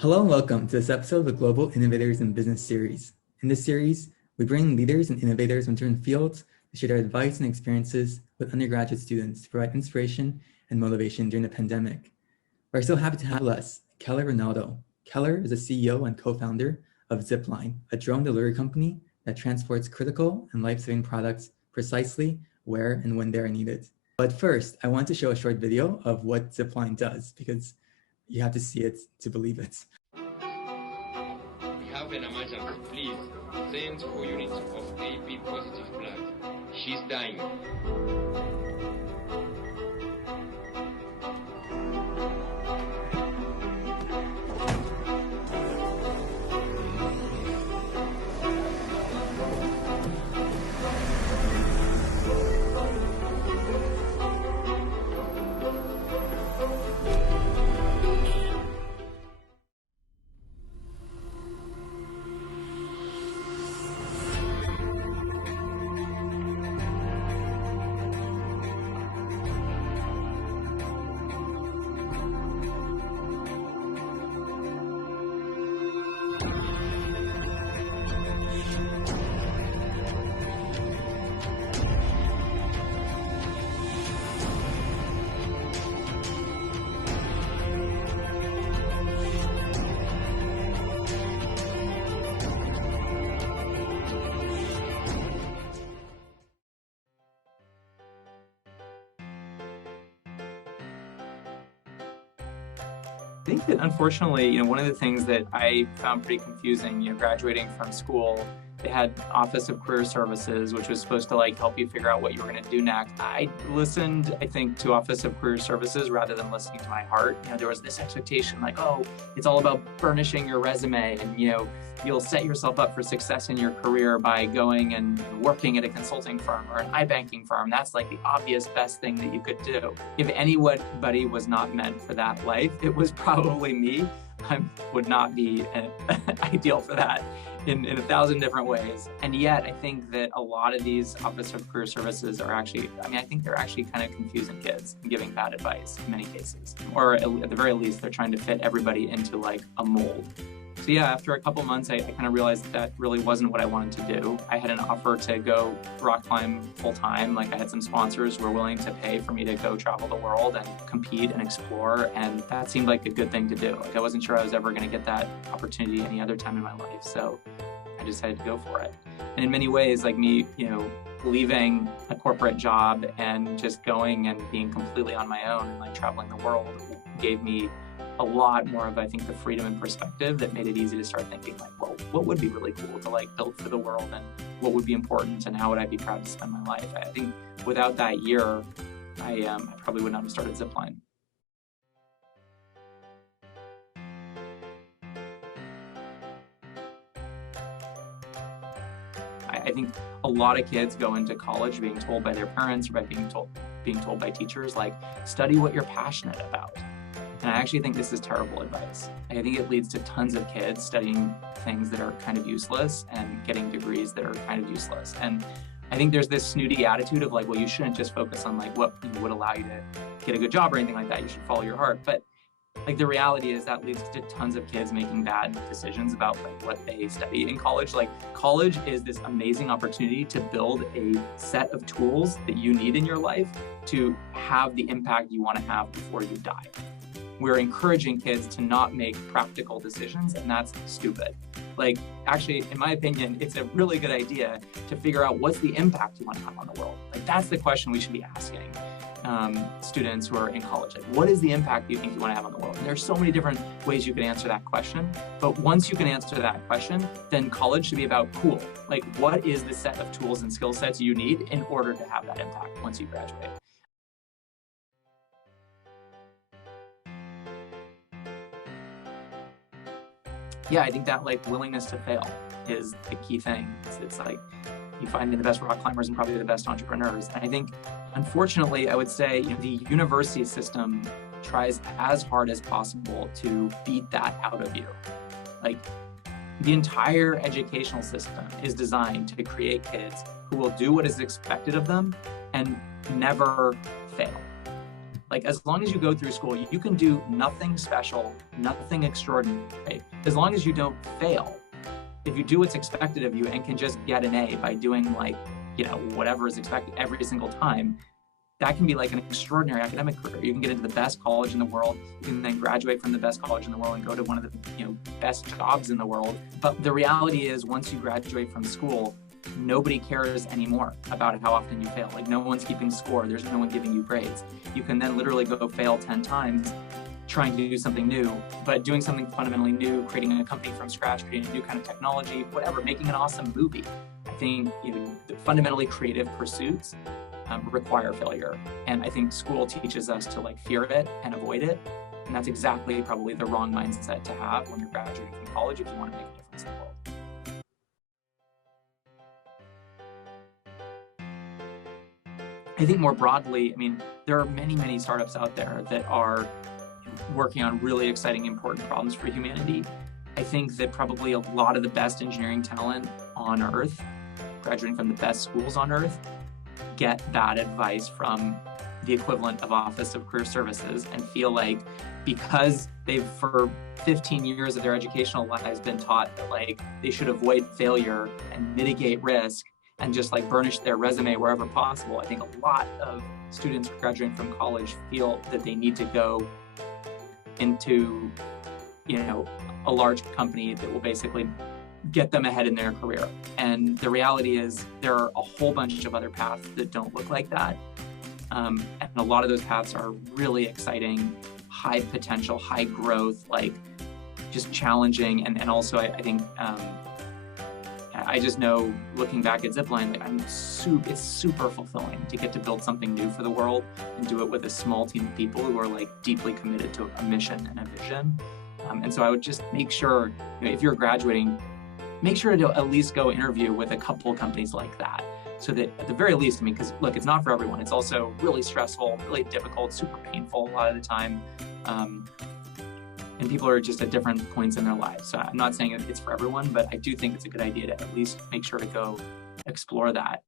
Hello and welcome to this episode of the Global Innovators in Business series. In this series, we bring leaders and innovators from different fields to share their advice and experiences with undergraduate students to provide inspiration and motivation during the pandemic. We're so happy to have with us Keller Rinaudo. Keller is the CEO and co-founder of Zipline, a drone delivery company that transports critical and life-saving products precisely where and when they are needed. But first, I want to show a short video of what Zipline does because you have to see it to believe it. We have an emergency, please. Send 4 units of AP positive blood. She's dying. I think that unfortunately, one of the things that I found pretty confusing, graduating from school, they had Office of Career Services, which was supposed to help you figure out what you were going to do next. I listened, I think, to Office of Career Services rather than listening to my heart. There was this expectation oh, it's all about burnishing your resume and, you'll set yourself up for success in your career by going and working at a consulting firm or an iBanking firm. That's the obvious best thing that you could do. If anybody was not meant for that life, it was probably me. I would not be ideal for that in 1,000 different ways. And yet I think that a lot of these Office of Career Services are actually, I think they're actually kind of confusing kids and giving bad advice in many cases. Or at the very least, they're trying to fit everybody into a mold. So yeah, after a couple months, I kind of realized that really wasn't what I wanted to do. I had an offer to go rock climb full time. I had some sponsors who were willing to pay for me to go travel the world and compete and explore. And that seemed like a good thing to do. I wasn't sure I was ever going to get that opportunity any other time in my life. So I decided to go for it. And in many ways, me, leaving a corporate job and just going and being completely on my own and traveling the world gave me a lot more of, I think, the freedom and perspective that made it easy to start thinking well, what would be really cool to build for the world, and what would be important, and how would I be proud to spend my life? I think without that year, I probably would not have started Zipline. I think a lot of kids go into college being told by their parents or by being told by teachers, study what you're passionate about. And I actually think this is terrible advice. I think it leads to tons of kids studying things that are kind of useless and getting degrees that are kind of useless. And I think there's this snooty attitude of well, you shouldn't just focus on what would allow you to get a good job or anything like that. You should follow your heart. But the reality is that leads to tons of kids making bad decisions about what they study in college. College is this amazing opportunity to build a set of tools that you need in your life to have the impact you want to have before you die. We're encouraging kids to not make practical decisions, and that's stupid. Actually, in my opinion, it's a really good idea to figure out what's the impact you want to have on the world. That's the question we should be asking students who are in college. What is the impact you think you want to have on the world? And there's so many different ways you can answer that question. But once you can answer that question, then college should be about cool. What is the set of tools and skill sets you need in order to have that impact once you graduate? Yeah, I think that willingness to fail is the key thing. It's you find the best rock climbers and probably the best entrepreneurs. And I think, unfortunately, I would say the university system tries as hard as possible to beat that out of you. The entire educational system is designed to create kids who will do what is expected of them and never fail. Like, as long as you go through school, you can do nothing special, nothing extraordinary, as long as you don't fail. If you do what's expected of you and can just get an A by doing, like, you know, whatever is expected every single time, that can be like an extraordinary academic career. You can get into the best college in the world. You can then graduate from the best college in the world and go to one of the, you know, best jobs in the world. But the reality is, once you graduate from school, nobody cares anymore about how often you fail. Like, no one's keeping score. There's no one giving you grades. You can then literally go fail 10 times trying to do something new, but doing something fundamentally new, creating a company from scratch, creating a new kind of technology, whatever, making an awesome movie. I think, you know, the fundamentally creative pursuits require failure. And I think school teaches us to, like, fear it and avoid it. And that's exactly probably the wrong mindset to have when you're graduating from college if you want to make a difference in the world. I think more broadly, I mean, there are many, many startups out there that are working on really exciting, important problems for humanity. I think that probably a lot of the best engineering talent on Earth, graduating from the best schools on Earth, get bad advice from the equivalent of Office of Career Services and feel like, because they've for 15 years of their educational lives been taught that, like, they should avoid failure and mitigate risk and just, like, burnish their resume wherever possible. I think a lot of students graduating from college feel that they need to go into, you know, a large company that will basically get them ahead in their career. And the reality is there are a whole bunch of other paths that don't look like that. And a lot of those paths are really exciting, high potential, high growth, like, just challenging. And also I think, I just know, looking back at Zipline, like, it's super fulfilling to get to build something new for the world and do it with a small team of people who are, like, deeply committed to a mission and a vision. And so I would just make sure, you know, if you're graduating, make sure to at least go interview with a couple of companies like that, so that at the very least, I mean, because look, it's not for everyone. It's also really stressful, really difficult, super painful a lot of the time. And people are just at different points in their lives. So I'm not saying it's for everyone, but I do think it's a good idea to at least make sure to go explore that.